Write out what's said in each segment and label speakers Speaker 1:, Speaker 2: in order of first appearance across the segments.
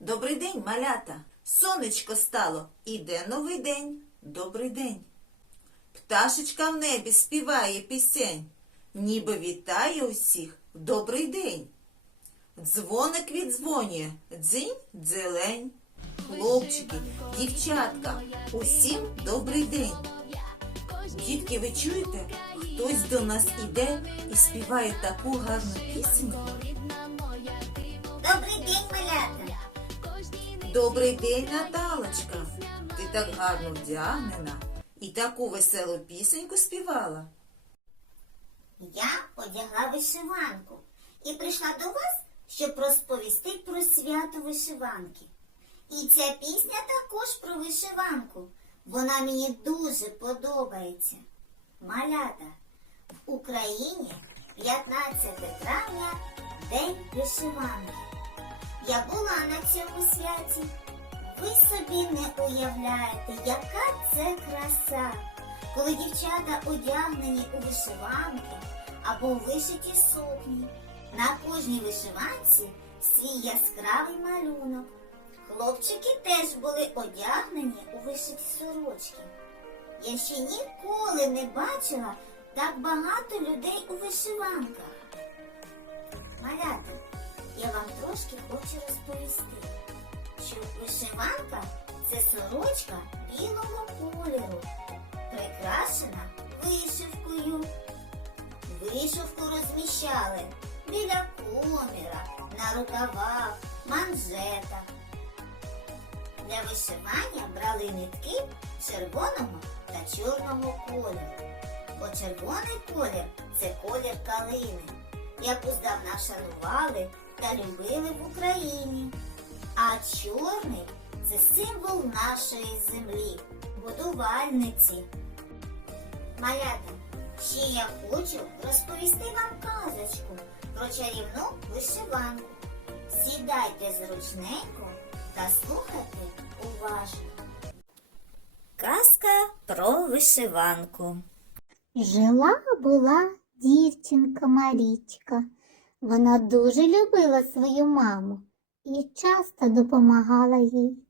Speaker 1: Добрий день, малята. Сонечко стало. Іде новий день. Добрий день. Пташечка в небі співає пісень, ніби вітає усіх добрий день. Дзвоник віддзвонює, дзинь, дзелень. Хлопчики, дівчатка, усім добрий день. Дітки, ви чуєте? Хтось до нас іде і співає таку гарну пісеньку.
Speaker 2: Добрий день, малята!
Speaker 1: Добрий день, Наталочка. Ти так гарно вдягнена і таку веселу пісеньку співала.
Speaker 2: Я одягла вишиванку і прийшла до вас, щоб розповісти про свято вишиванки. І ця пісня також про вишиванку. Вона мені дуже подобається. Малята, в Україні 15 травня День вишиванки. Я була на цьому святі. Ви собі не уявляєте, яка це краса, коли дівчата одягнені у вишиванки або вишиті сукні. На кожній вишиванці свій яскравий малюнок. Хлопчики теж були одягнені у вишиті сорочки. Я ще ніколи не бачила так багато людей у вишиванках. Малята, я вам трошки хочу розповісти, що вишиванка це сорочка білого кольору, прикрашена вишивкою. Вишивку розміщали біля коміра, на рукавах, манжетах. Для вишивання брали нитки червоного та чорного кольору. Бо червоний колір це колір калини, яку здавна шанували та любили в Україні. А чорний це символ нашої землі, будувальниці. Малята, ще я хочу розповісти вам казочку про чарівну вишиванку. Сідайте зручненько та слухайте уважно. Казка про вишиванку.
Speaker 3: Жила була дівчинка Марічка. Вона дуже любила свою маму і часто допомагала їй.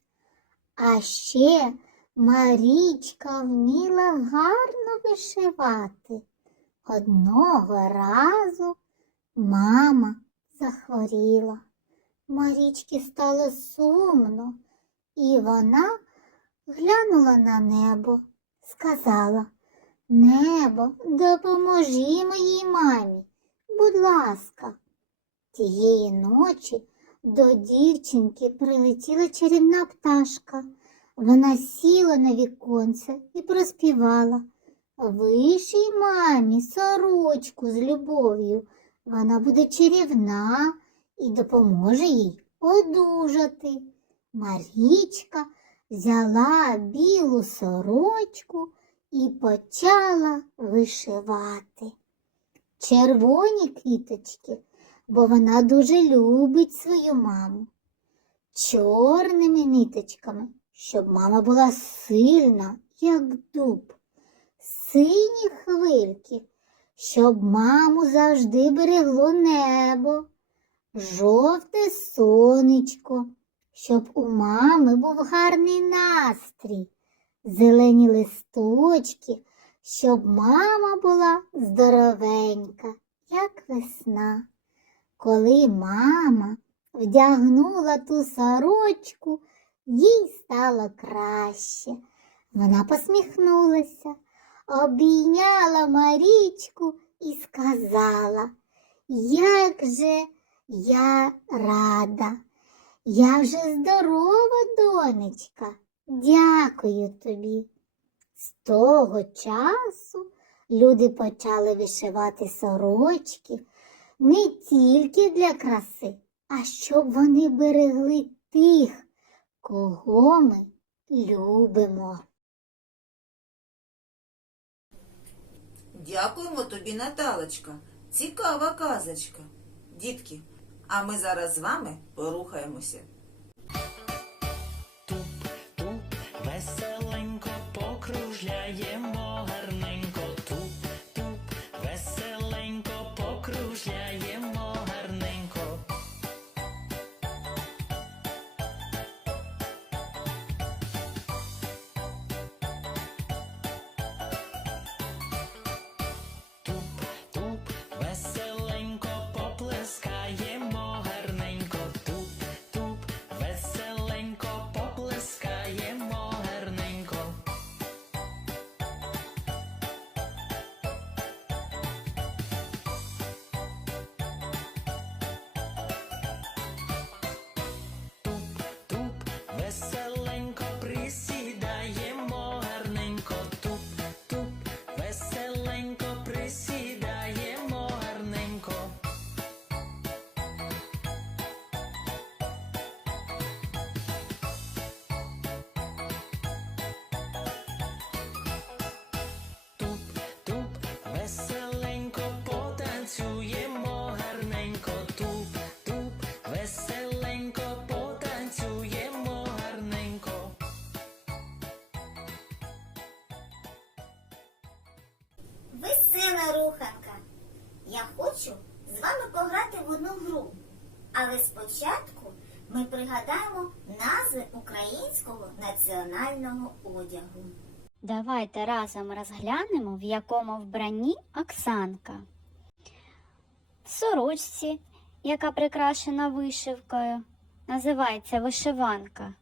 Speaker 3: А ще Марічка вміла гарно вишивати. Одного разу мама захворіла. Марічці стало сумно, і вона глянула на небо, сказала Небо, допоможи моїй мамі, будь ласка. Тієї ночі до дівчинки прилетіла чарівна пташка. Вона сіла на віконце і проспівала. Виший мамі сорочку з любов'ю. Вона буде чарівна і допоможе їй одужати. Марічка взяла білу сорочку і почала вишивати. Червоні квіточки, бо вона дуже любить свою маму. Чорними ниточками, щоб мама була сильна, як дуб. Сині хвильки, щоб маму завжди берегло небо. Жовте сонечко, щоб у мами був гарний настрій зелені листочки, щоб мама була здоровенька, як весна. Коли мама вдягнула ту сорочку, їй стало краще. Вона посміхнулася, обійняла Марічку і сказала, як же я рада, я вже здорова, донечка. Дякую тобі. З того часу люди почали вишивати сорочки не тільки для краси, а щоб вони берегли тих, кого ми любимо.
Speaker 1: Дякуємо тобі, Наталочка. Цікава казочка. Дітки, а ми зараз з вами порухаємося.
Speaker 2: Українського національного одягу.
Speaker 4: Давайте разом розглянемо, в якому вбранні Оксанка. В сорочці, яка прикрашена вишивкою, називається вишиванка.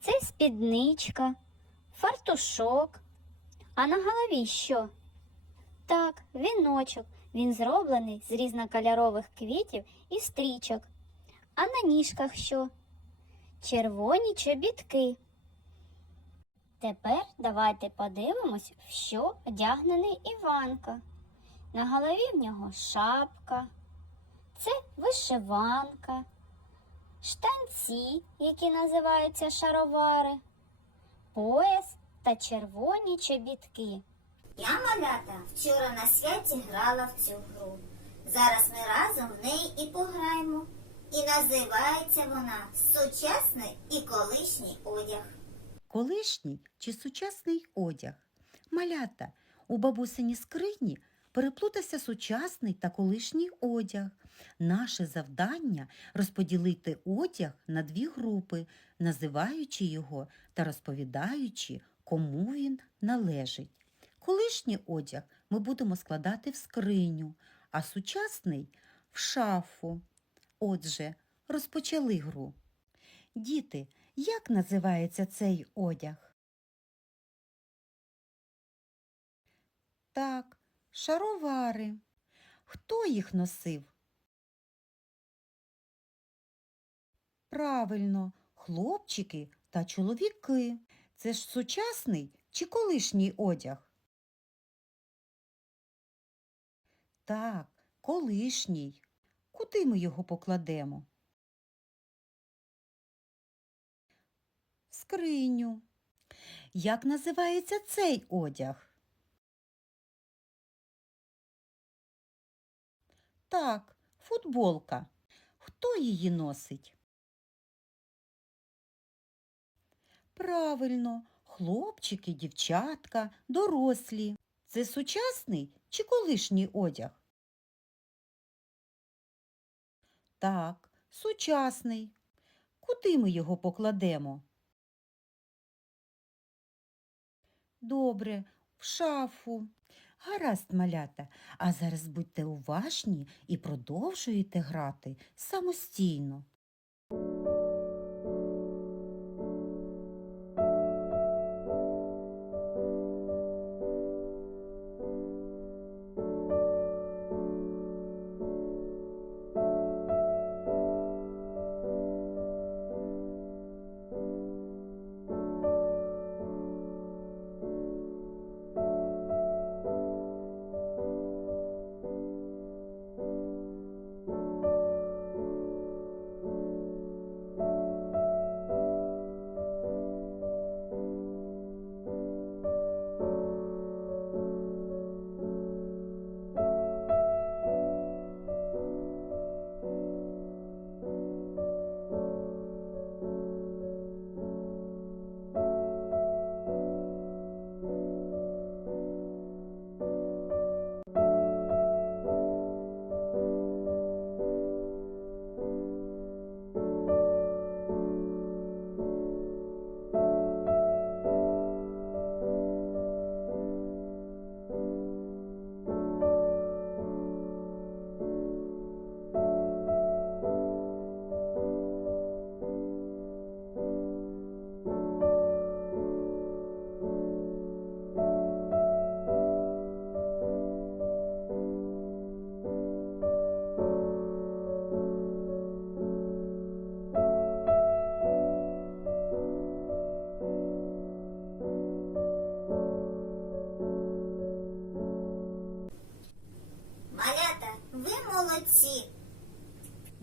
Speaker 4: Це спідничка, фартушок. А на голові що? Так, віночок. Він зроблений з різнокольорових квітів і стрічок. А на ніжках що? Червоні чобітки. Тепер давайте подивимось, в що одягнений Іванка. На голові в нього шапка, це вишиванка, штанці, які називаються шаровари, пояс та червоні чобітки.
Speaker 2: Я малята вчора на святі грала в цю гру. Зараз ми разом в неї і пограємо. І називається вона Сучасний і колишній одяг.
Speaker 5: колишній чи сучасний одяг. Малята, у бабусині скрині переплутався сучасний та колишній одяг. Наше завдання розподілити одяг на дві групи, називаючи його та розповідаючи, кому він належить. Колишній одяг ми будемо складати в скриню, а сучасний в шафу. Отже, розпочали гру. Діти, як називається цей одяг? Так, шаровари. Хто їх носив? Правильно, хлопчики та чоловіки. Це ж сучасний чи колишній одяг? Так, колишній. Куди ми його покладемо? скриню. Як називається цей одяг? Так, футболка. Хто її носить? Правильно, хлопчики, дівчатка, дорослі. Це сучасний чи колишній одяг? Так, сучасний. Куди ми його покладемо? Добре, в шафу. Гаразд, малята, а зараз будьте уважні і продовжуйте грати самостійно.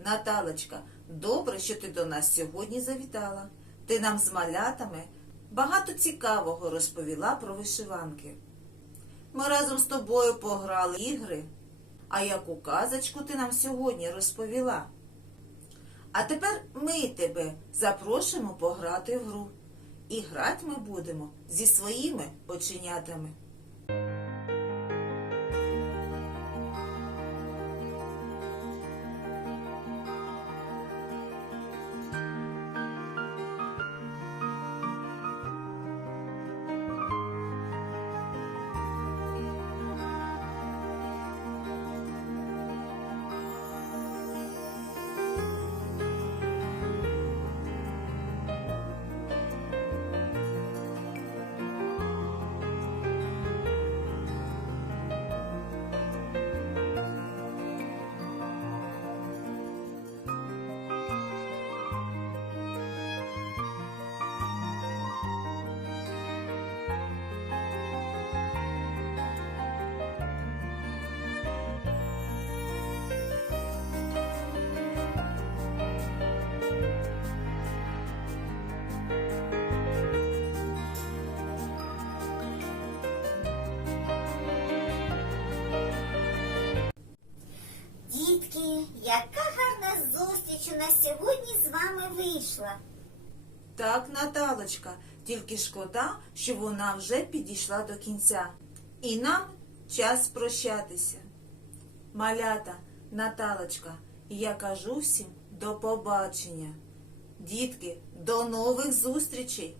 Speaker 1: Наталочка, добре, що ти до нас сьогодні завітала. Ти нам з малятами багато цікавого розповіла про вишиванки. Ми разом з тобою пограли ігри, а яку казочку ти нам сьогодні розповіла. А тепер ми тебе запрошуємо пограти в гру. І грати ми будемо зі своїми оченятами.
Speaker 2: На сьогодні з вами вийшла.
Speaker 1: Так, Наталочка, тільки шкода, що вона вже підійшла до кінця. І нам час прощатися. Малята, Наталочка, я кажу всім до побачення. Дітки, до нових зустрічей!